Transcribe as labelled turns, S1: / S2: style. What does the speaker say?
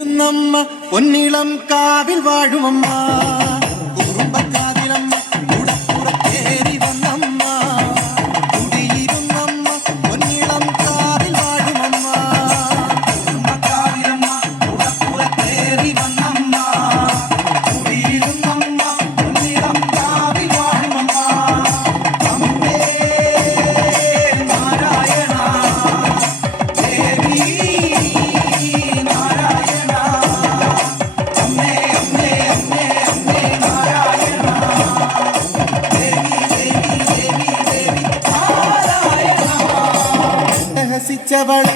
S1: നമ്മ പൊന്നിളം കാവിൽ വാഴുമമ്മ. മനസിച്ചവളെ